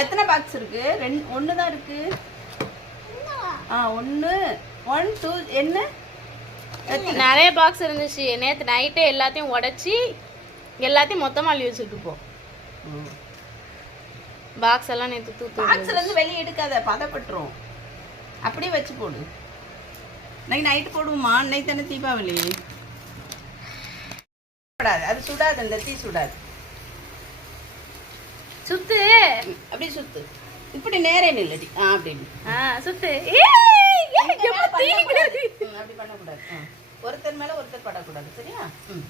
எத்தனை பாக்ஸ் இருக்கு? ரெண்டு ஒன்று தான் இருக்கு. ஆ ஒன்று ஒன் டூ என்ன? நிறைய பாக்ஸ் இருந்துச்சு. நேத்து நைட்டே எல்லாத்தையும் உடைச்சி எல்லாத்தையும் மொத்தமா அள்ளி வச்சுட்டு போ. பாக்ஸ் எல்லாம் நேத்து தூத்து பாக்ஸ்ல இருந்து வெளியே எடுக்காத பதப்பட்டுரும். அப்படியே வச்சு போடு. இன்னைக்கு நைட்டு போடுவோமா இன்னைக்கு தானே தீபாவளி. அது சுடாது அந்த தீ சுடாது. சுத்து. அப்படியே சுத்து. இப்படி நேரே நில்லடி. ஆ அப்படின்னு. ஆ சுத்து. அப்படி பண்ணக்கூடாது. ஆ. ஒருத்தர் மேல ஒருத்தர் படக்கூடாது சரியா? ம்.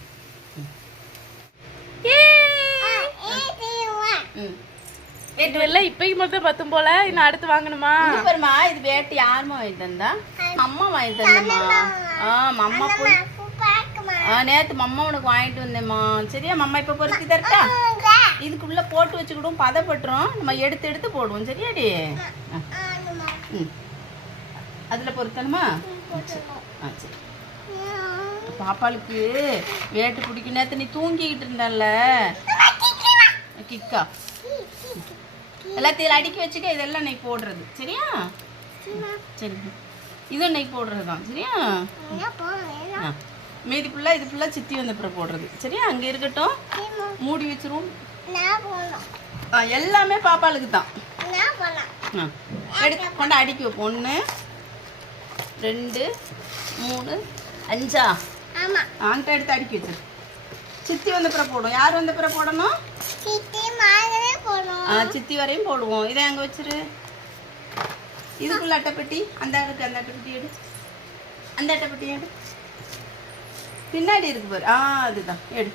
எல்லாம் இப்பைக்கு மட்டும் பத்தும் போல. இன்னும் அடுத்து வாங்கணுமா? இது பாருமா இது வேட்டி யாருமா வாங்கி தந்தா அம்மா வாங்கி தந்தம்மா ஆ மம்மா போய் ஆ நேத்து மம்மா உனக்கு வாங்கிட்டு வந்தேம்மா. சரியா மம்மா? இப்ப பொறுத்தி தரட்டா இதுக்குள்ள போட்டு வச்சுக்கிடும் பதப்பட்டுரும். நம்ம எடுத்து எடுத்து போடுவோம் சரியாடி. ம். அதுல பொருத்தணுமா? ஆ சரி. பாப்பாளுக்கு வேட்டு பிடிக்கும் நேத்து நீ தூங்கிக்கிட்டு இருந்தல்ல? கிக்கா. எல்லாத்தையும் அடுக்கி வச்சுக்க இதெல்லாம் நெய் போடுறது. சரியா? சரி. இதுவும் நெய் போடுறது தான் சரியா. மீதி ஃபுல்லாக இது ஃபுல்லாக சித்தி வந்த போடுறது. சரியா? அங்கே இருக்கட்டும். மூடி வச்சிருவோம். எல்லாமே பாப்பாளுக்கு தான். எடுத்து கொண்டு அடுக்கி வைப்போம். ஒன்று ரெண்டு மூணு அஞ்சா? அங்கிட்ட எடுத்து அடுக்கி வச்சிரு. சித்தி வந்த அப்புறம் போடும். யார் வந்த அப்புறம் போடணும்? ஆ சித்தி வரையும் போடுவோம். இதை அங்கே வச்சிரு. இதுக்குள்ள அட்டைப்பெட்டி அந்த இருக்கு அந்த அட்டைப்பெட்டி எடு. அந்த அட்டைப்பெட்டி எடு. பின்னாடி இருக்கு பாரு. ஆ அதுதான். எடு.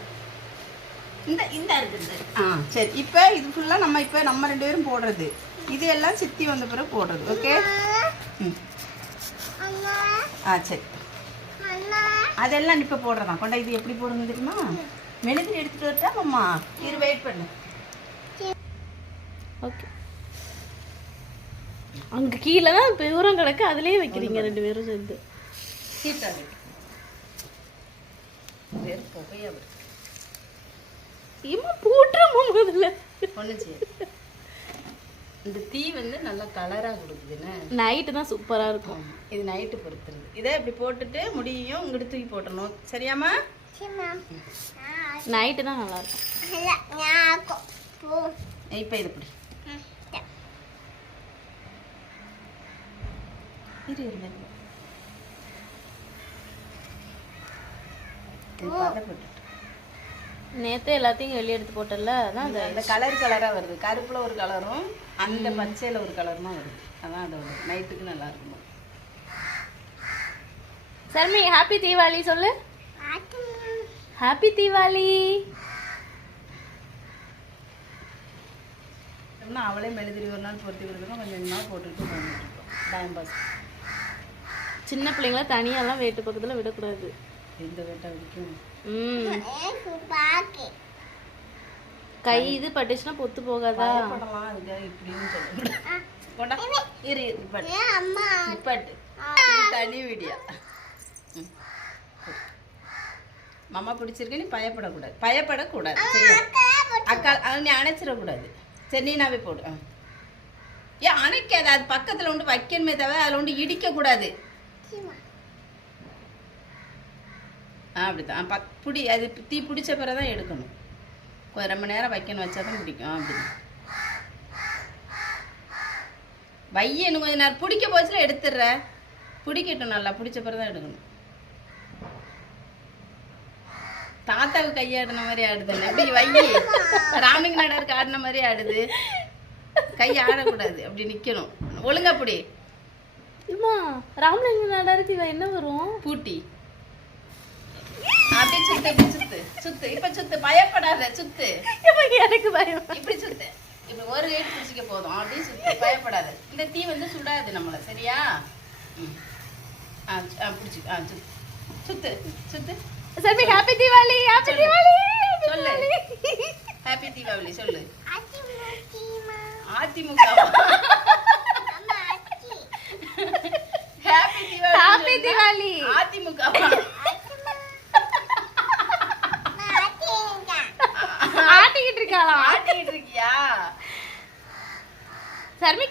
இந்த இந்த. ஆ சரி. இப்போ இது ஃபுல்லாக நம்ம இப்போ நம்ம ரெண்டு பேரும் போடுறது. இது எல்லாம் சித்தி வந்த பிறகு போடுறது ஓகே ம். ஆ சரி. அதெல்லாம் இப்போ போடுறதான். கொண்டா இது எப்படி போடணும் தெரியுமா? மெழுகு எடுத்துட்டு வரட்டா அம்மா? இரு வெயிட் பண்ணு. ஓகே அங்க கீழே தான் தூரம் கிடக்கு. அதுலயே வைக்கிறீங்க ரெண்டு பேரும் சேர்ந்து. ஹீட்டாக வெறும் புகையா வருது இம்மா போட்டுருமா முதல்ல. இந்த தீ வந்து நல்லா கலராக கொடுக்குதுன்னு நைட்டு தான் சூப்பரா இருக்கும். இது நைட்டு பொறுத்துருது. இதை இப்படி போட்டுட்டு முடியும் இங்கிட்டு தூக்கி போட்டணும் சரியாம்மா? நைட்டு தான் நல்லா இருக்கும். இப்போ இது இப்படி இரு இரு பதப்பட்டு நேத்து எல்லாத்தையும் வெளியே எடுத்து போட்டல அதான் அது அந்த கலர் கலராக வருது. கருப்புல ஒரு கலரும் அந்த பச்சையில ஒரு கலருமா வருது. அதான் அதோட நைட்டுக்கு நல்லா இருக்கும். சர்மி ஹாப்பி தீபாவளி சொல்லு. ஹாப்பி தீபாவளி. இன்னும் அவளே மெழுதிரி ஒரு நாள் பொருத்தி கொடுத்துருக்கோம் கொஞ்சம் நாள் போட்டுட்டு டைம் பாஸ் சின்ன பிள்ளைங்கள தனியாலாம் வீட்டு பக்கத்துல விடக்கூடாது. இந்த வேட்டை வரைக்கும் ம். கை இது பட்டுச்சுன்னா பொத்து போகாதா? பயப்படலாம் அதுக்காக இப்படின்னு சொல்லக்கூடாது போடா. இரு இரு நிப்பாட்டு நிப்பாட்டு இது தனி வீடியோ. மாமா பிடிச்சிருக்கு நீ பயப்படக்கூடாது. பயப்படக்கூடாது அக்கா அது நீ அணைச்சிடக்கூடாது. சரி நீ நாவே போடு. ஏன் அணைக்காது அது பக்கத்தில் உண்டு வைக்கணுமே தவிர அதில் உண்டு இடிக்கக்கூடாது. ஆ அப்படிதான் ஆ, பக் பிடி அது தீ பிடிச்ச பிறகு தான் எடுக்கணும். கொஞ்சம் ரொம்ப நேரம் வைக்கணும் வச்சா தான் பிடிக்கும் அப்படி வையணும் கொஞ்சம் நேரம். பிடிக்க போச்சுல எடுத்துடுற. பிடிக்கட்டும் நல்லா. பிடிச்ச பிறகு தான் எடுக்கணும் தாத்தாவுக்கு கையாடின மாதிரி ஆடுது. அப்படி வையி ராமலிங்க நாடாருக்கு ஆடின மாதிரி ஆடுது. கை ஆடக்கூடாது. அப்படி நிக்கணும். ஒழுங்கா அப்படி அம்மா ராமலிங்க நாடாருக்கு இவ என்ன வரும்? பூட்டி. சுத்து இப்படி சுத்து. சுத்து. இப்ப சுத்து. பயப்படாத சுத்து. எனக்கு பயம். இப்படி சுத்து. இப்ப ஒரு கைட் பிடிச்சிக்க போதும். அப்படியே சுத்து. பயப்படாத. இந்த தீ வந்து சுடாது நம்மள. சரியா? ஆ பிடிச்சி. ஆ சுத்து. சுத்து. சுத்து. சர்மி ஹாப்பி தீபாவளி ஹாப்பி தீபாவளி சொல்லு. ஹாப்பி தீபாவளி சொல்லு. அதிமுக ஹாப்பி தீபாவளி ஹாப்பி தீபாவளி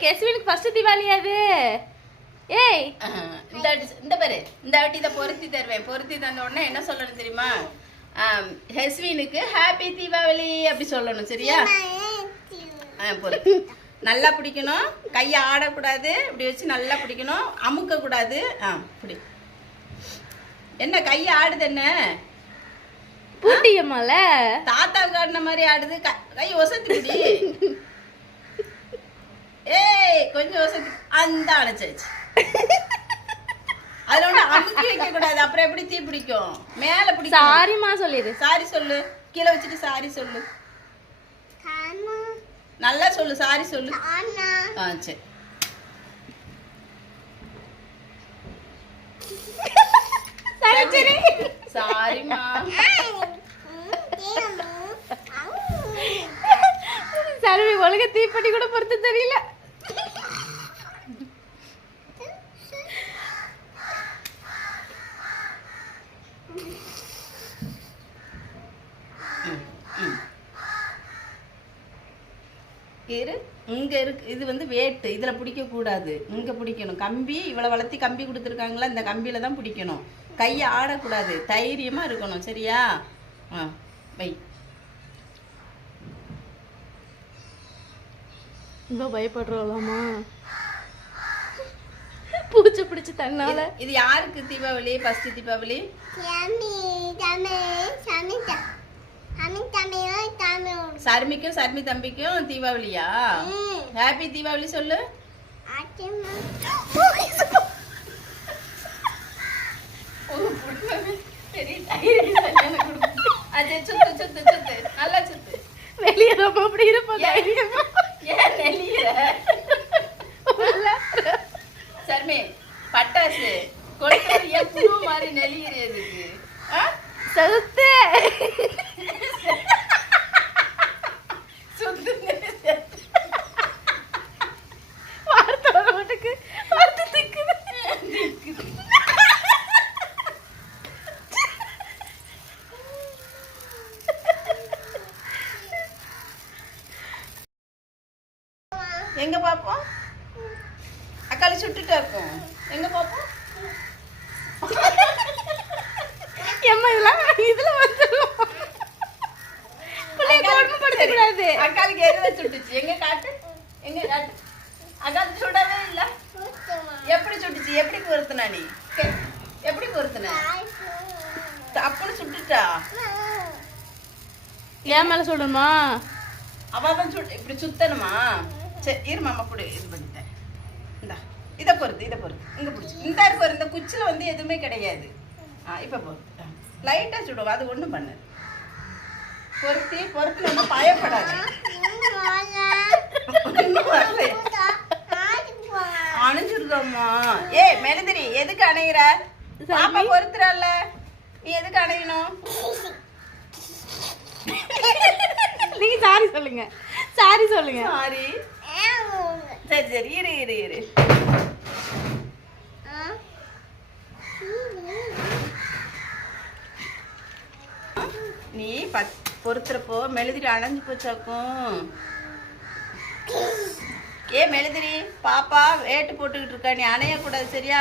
நாளைக்கு எஸ்வினுக்கு ஃபர்ஸ்ட் தீபாவளி அது. ஏய். இந்த இந்த பாரு இந்த வாட்டி இதை பொருத்தி தருவேன். பொருத்தி தந்த உடனே என்ன சொல்லணும் தெரியுமா? ஹெஸ்வினுக்கு ஹாப்பி தீபாவளி அப்படி சொல்லணும் சரியா? நல்லா பிடிக்கணும். கையை ஆடக்கூடாது. இப்படி வச்சு நல்லா பிடிக்கணும். அமுக்க கூடாது ஆ பிடி. என்ன கையை ஆடுது என்ன? பூட்டியம்மால. தாத்தாவுக்கு ஆடின மாதிரி ஆடுது. க- கை கொஞ்சம் அந்த அணைச்சாச்சு அதுல ஒண்ணு அமுக்கி வைக்க கூடாது அப்புறம் எப்படி தீ பிடிக்கும் மேல பிடிக்கும் சாரிம்மா சொல்லிடு சாரி சொல்லு கீழே வச்சுட்டு சாரி சொல்லு நல்லா சொல்லு சாரி சொல்லு ஆ சரி சரி சரி சாரிம்மா சரி ஒழுங்க தீப்பெட்டி கூட பொறுத்து தெரியல இரு இங்க இருக்கு. இது வந்து வேட்டு இதுல பிடிக்க கூடாது இங்க பிடிக்கணும். கம்பி இவ்வளவு வளர்த்தி கம்பி கொடுத்துருக்காங்களா? இந்த கம்பியில தான் பிடிக்கணும். கையை ஆடக்கூடாது. தைரியமா இருக்கணும். சரியா? ஆ வை. ரொம்ப பயப்படுறோம்லாமா பூச்சி பிடிச்சு தன்னால. இது- யாருக்கு தீபாவளி? ஃபர்ஸ்ட் தீபாவளி? சர்மிக்கும் சர்மி தம்பிக்கும் தீபாவளியா? ஹாப்பி தீபாவளி சொல்லு. சரி, தைரியம் சரியான குடும்பம். அது சுத்து சுத்து சுத்து. நல்லா சுத்து. வெளியே ரொம்ப அப்படி இருப்போம் ஏன்? நெல்லியிற சர்மே பட்டாசு கொளுத்துறது ஏன் புழு மாதிரி நெல்லியறதுக்கு செலுத்து சுத்து வார்த்தை இருக்கு. அது திக்குது. எங்க பாப்போம்? அக்காளி சுட்டுட்டா இருக்கும். எங்க பாப்போம்? எம்மா இதெல்லாம் இதுல வந்துடும் பிள்ளைய கொடுமைப்படுத்த கூடாது அக்காளுக்கு எதுல சுட்டுச்சு? எங்க காட்டு? எங்க காட்டு? அக்காள் சுடவே எப்படி சுட்டுச்சு? எப்படி பொருத்துனா நீ? எப்படி பொருத்துன அப்படி சுட்டுட்டா? ஏன் மேல சொல்லணுமா அவ தான் சுட்டு இப்படி சுத்தணுமா? சரி இரு மாமா கூட இது பண்ணிட்டேன். இந்தா இதை பொறுத்து இதை பொறுத்து. இங்க பிடிச்சி. இந்த இருக்கு பாரு, இந்த குச்சில வந்து எதுவுமே கிடையாது. ஆ இப்போ பொறுத்து. லைட்டா சுடுவோம் அது ஒண்ணும் பண்ணு பொருத்தி பொறுத்துல ஒன்றும் பயப்படாது. ஒண்ணும் வரல அணைஞ்சிருக்கோம்மா ஏ மெழுதிரி எதுக்கு அணையிற? பாப்பா பொறுத்துறல்ல நீ எதுக்கு அணையணும்? நீங்க சாரி சொல்லுங்க. சாரி சொல்லுங்க. சாரி சரி சரி இரு இரு இரு. நீ பத் பொறுத்துறப்போ மெழுதிரி அணைஞ்சு போச்சாக்கும். ஏ மெழுதிரி பாப்பா வேட்டு போட்டுக்கிட்டு இருக்கா நீ அணையக்கூடாது சரியா?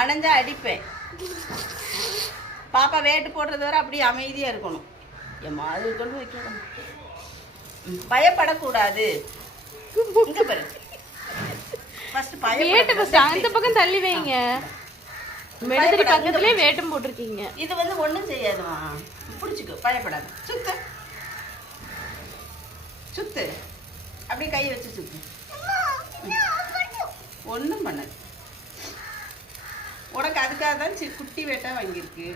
அணைஞ்சா அடிப்பேன். பாப்பா வேட்டு போடுறது வரை அப்படியே அமைதியா இருக்கணும். ஏம்மா அது கொண்டு வைக்கணும். பயப்படக்கூடாது. இங்க பாரு. ஃபர்ஸ்ட் வேட்டு ஃபர்ஸ்ட் அந்த பக்கம் தள்ளி வைங்க. மெழுதிரி பக்கத்துலயே வேட்டும் போட்டிருக்கீங்க. இது வந்து ஒண்ணும் செய்யாதுமா. பிடிச்சிக்கோ பயப்படாத. சுத்து. சுத்து. அப்படியே கையை வச்சு சுத்து. ஒண்ணும் பண்ணாது உனக்கு அதுக்காக தான் சி குட்டி வேட்டா வாங்கியிருக்கு.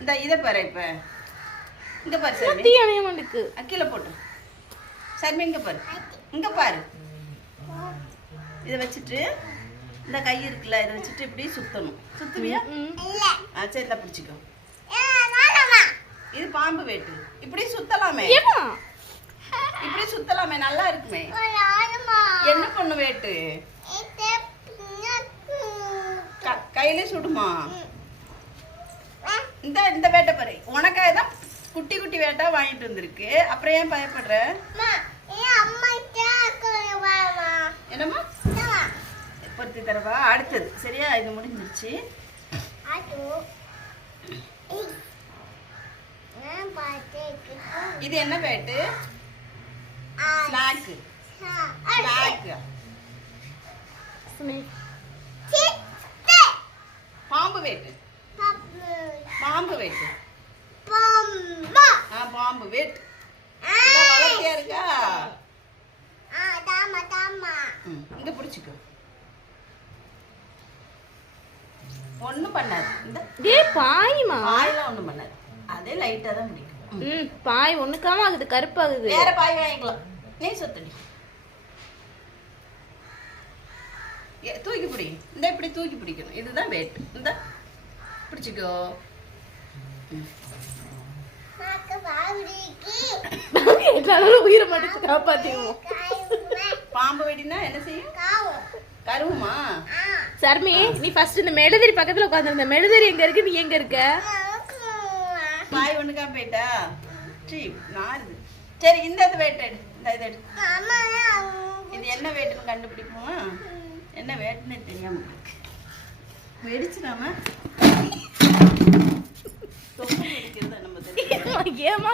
இந்த இதை பாரு இப்ப. இங்க பாரு சாமி தீ அணைய மாட்டுக்கு. கீழே போட்டு. சர்மி இங்க பாரு. இங்க பாரு. இதை வச்சுட்டு இந்த கை இருக்குல்ல இதை வச்சுட்டு இப்படி சுத்தணும். சுத்துவியா? ம். ஆ சரி இந்த பிடிச்சிக்கோ. இது பாம்பு வேட்டு. இப்படி சுத்தலாமே. ஏம்மா? இப்படி சுத்தலாமே நல்லா இருக்குமே. என்ன பண்ணு வேட்டு? கையிலே சுடுமா? இந்த இந்த வேட்டை பாரு. உனக்காக தான் குட்டி குட்டி வேட்டா வாங்கிட்டு வந்திருக்கு. அப்புறம் ஏன் பயப்படுற? என்னம்மா? பொறுத்து தரவா அடுத்தது. சரியா? இது முடிஞ்சிருச்சு. இது என்ன பேட்டு ஸ்நாக்கு ஸ்நாக்கு பாம்பு வேட்டு. பாம்பு வேட்டு. பாம்பு வேட்டு. வளர்த்தியா இருக்கா? இங்க பிடிச்சிக்கோ. ஒண்ணும் பண்ணாது. இந்த டே பாய்மா. பாயெல்லாம் ஒண்ணும் பண்ணாது. அதே லைட்டா தான் பிடிக்கும் ம். பாய் ஒண்ணுக்காம ஆகுது கருப்பாகுது வேற பாய் வாங்கிக்கலாம். நீ சொத்தடி தூக்கி பிடி. இந்த இப்படி தூக்கி பிடிக்கணும். இதுதான் வெயிட் இந்த பிடிச்சிக்கோ. உயிரை மட்டும் காப்பாத்திடுவோம். பாம்பு வெடினா என்ன செய்யும்? கருவுமா? சர்மி நீ ஃபர்ஸ்ட் இந்த மெழுதிரி பக்கத்துல உட்காந்துருந்த மெழுதிரி எங்க இருக்கு? நீ எங்க இருக்க? பாய் ஒண்ணுக்கா போயிட்டா? சரி நாருது. சரி இந்த இது வெயிட் எடு. இந்த இது எடு. இது என்ன வெயிட்னு கண்டுபிடிப்போமா? என்ன வெயிட்னு தெரியாம. இருக்கு. வெடிச்சிடாம. தொப்பு வெடிக்கிறது நம்ம தெரியும் ஏமா.